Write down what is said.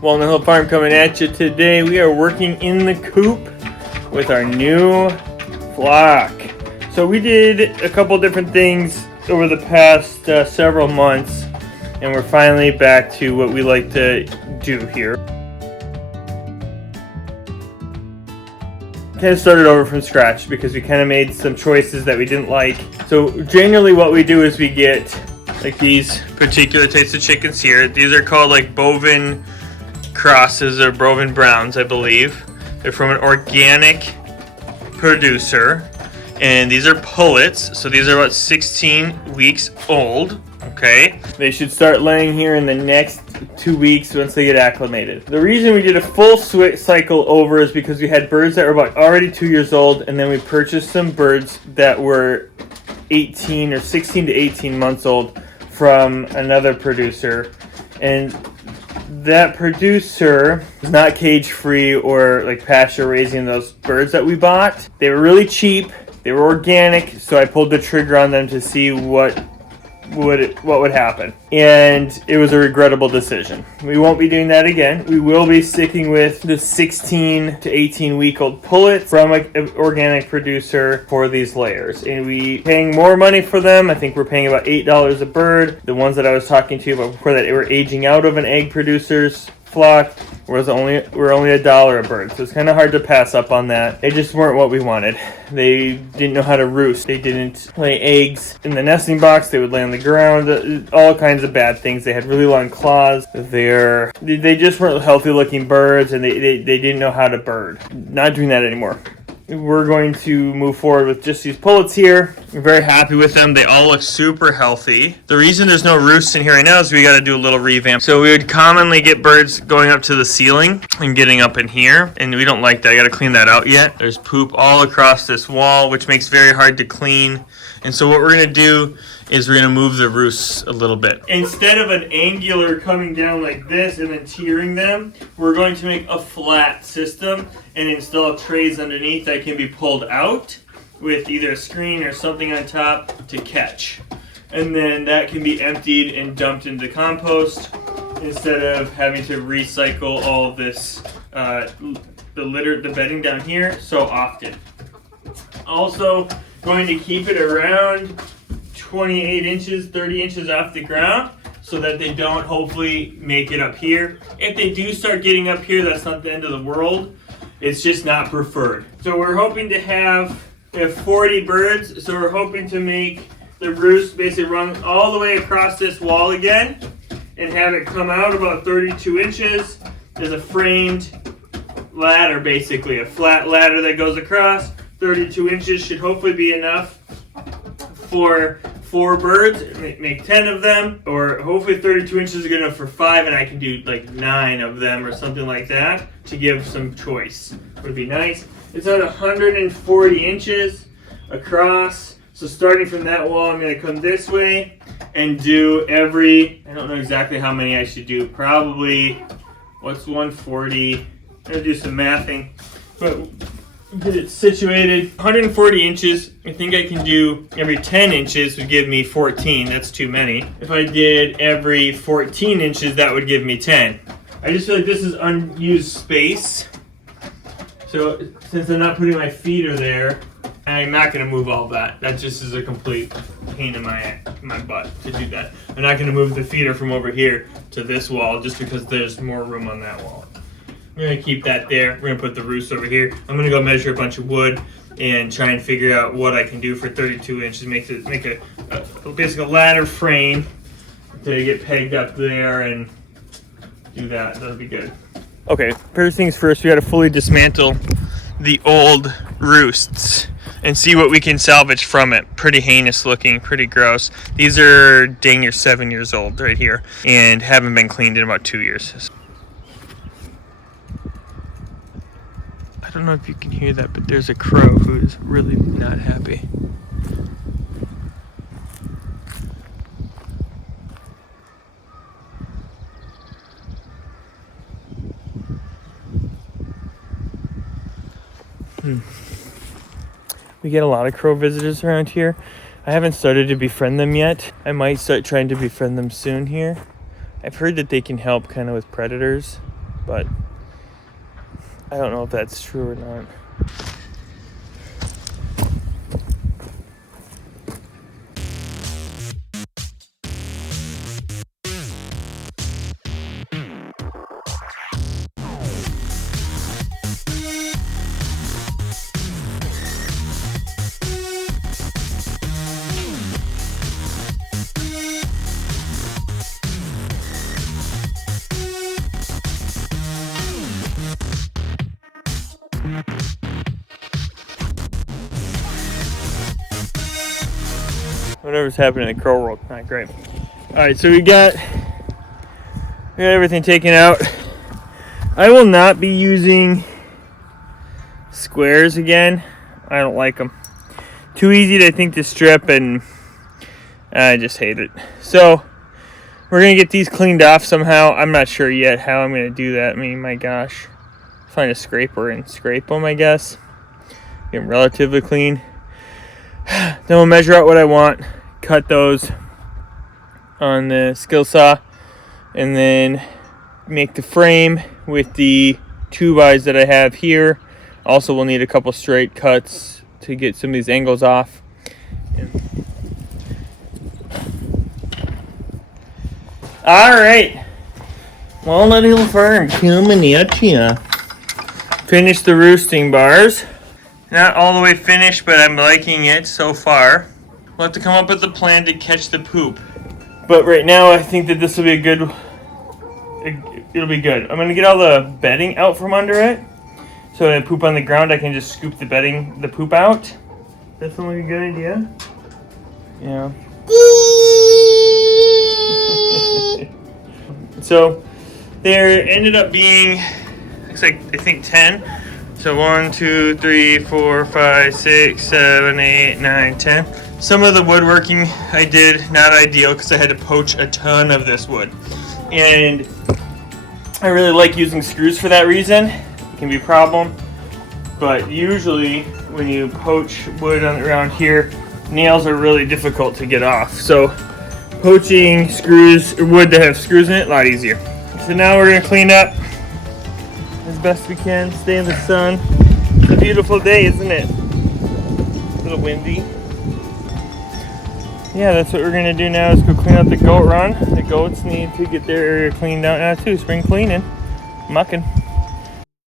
Walnut Hill Farm coming at you today. We are working in the coop with our new flock. So we did a couple different things over the past several months, and we're finally back to what we like to do here. Kind of started over from scratch because we kind of made some choices that we didn't like. So generally what we do is we get like these particular types of chickens here. These are called like bovine crosses or bovine browns, I believe. They're from an organic producer, and these are pullets. So these are about 16 weeks old. Okay, they should start laying here in the next 2 weeks once they get acclimated. The reason we did a full cycle over is because we had birds that were about already 2 years old, and then we purchased some birds that were 18 or 16 to 18 months old from another producer, and that producer is not cage free or like pasture raising those birds that we bought. They were really cheap, they were organic, so I pulled the trigger on them to see what would happen, and it was a regrettable decision. We won't be doing that again. We will be sticking with the 16 to 18 week old pullet from an organic producer for these layers, and we paying more money for them. I think we're paying about $8 a bird. The ones that I was talking to you about before that, they were aging out of an egg producer's flock, we're only $1 a bird, so it's kind of hard to pass up on that. They just weren't what we wanted. They didn't know how to roost. They didn't lay eggs in the nesting box. They would lay on the ground. All kinds of bad things. They had really long claws. They just weren't healthy looking birds, and they didn't know how to bird. Not doing that anymore. We're going to move forward with just these pullets here. We're very happy with them. They all look super healthy. The reason there's no roosts in here right now is we got to do a little revamp. So we would commonly get birds going up to the ceiling and getting up in here, and we don't like that. I got to clean that out yet. There's poop all across this wall, which makes it very hard to clean. And so what we're going to do is we're going to move the roosts a little bit. Instead of an angular coming down like this and then tiering them, we're going to make a flat system and install trays underneath that can be pulled out with either a screen or something on top to catch. And then that can be emptied and dumped into compost instead of having to recycle all of this, the bedding down here so often. Also, going to keep it around 28 inches, 30 inches off the ground so that they don't hopefully make it up here. If they do start getting up here, that's not the end of the world. It's just not preferred. So we're hoping to have 40 birds. So we're hoping to make the roost basically run all the way across this wall again and have it come out about 32 inches. There's a framed ladder, basically a flat ladder that goes across. 32 inches should hopefully be enough for 4 birds, make 10 of them, or hopefully 32 inches is good enough for 5, and I can do like 9 of them or something like that to give some choice. Would be nice. It's at 140 inches across, so starting from that wall, I'm going to come this way and do I don't know exactly how many I should do, probably, what's 140? I'm going to do some mathing, but get it situated 140 inches. I think I can do every 10 inches would give me 14. That's too many. If I did every 14 inches, that would give me 10. I just feel like this is unused space. So since I'm not putting my feeder there, I'm not going to move all that. That just is a complete pain in my butt to do that. I'm not going to move the feeder from over here to this wall just because there's more room on that wall. We're going to keep that there. We're going to put the roost over here. I'm going to go measure a bunch of wood and try and figure out what I can do for 32 inches. Make a basically a ladder frame to get pegged up there and do that. That'll be good. Okay, first things first, we got to fully dismantle the old roosts and see what we can salvage from it. Pretty heinous looking, pretty gross. These are dang near 7 years old right here and haven't been cleaned in about 2 years. I don't know if you can hear that, but there's a crow who is really not happy. We get a lot of crow visitors around here. I haven't started to befriend them yet. I might start trying to befriend them soon here. I've heard that they can help kind of with predators. but I don't know if that's true or not. Whatever's happening in the crow world, not great. Alright, so we got everything taken out. I will not be using squares again. I don't like them. Too easy, I think, to strip, and I just hate it. So we're gonna get these cleaned off somehow. I'm not sure yet how I'm gonna do that. I mean, my gosh, find a scraper and scrape them, I guess. Get them relatively clean. Then we'll measure out what I want, cut those on the skill saw, and then make the frame with the 2x that I have here. Also, we'll need a couple straight cuts to get some of these angles off. Alright, Walnut Hill Farm coming at ya. Finished the roosting bars. Not all the way finished, but I'm liking it so far. We'll have to come up with a plan to catch the poop. But right now, I think that this will be a good... It'll be good. I'm going to get all the bedding out from under it. So when I poop on the ground, I can just scoop the poop out. That sound like a good idea? Yeah. So there ended up being, looks like, I think 10. So 1, 2, 3, 4, 5, 6, 7, 8, 9, 10. Some of the woodworking I did not ideal because I had to poach a ton of this wood. And I really like using screws for that reason. It can be a problem. But usually when you poach wood around here, nails are really difficult to get off. So poaching screws, or wood that have screws in it, a lot easier. So now we're going to clean up as best we can, stay in the sun. It's a beautiful day, isn't it? A little windy. Yeah, that's what we're going to do now, is go clean out the goat run. The goats need to get their area cleaned out now too. Spring cleaning, mucking.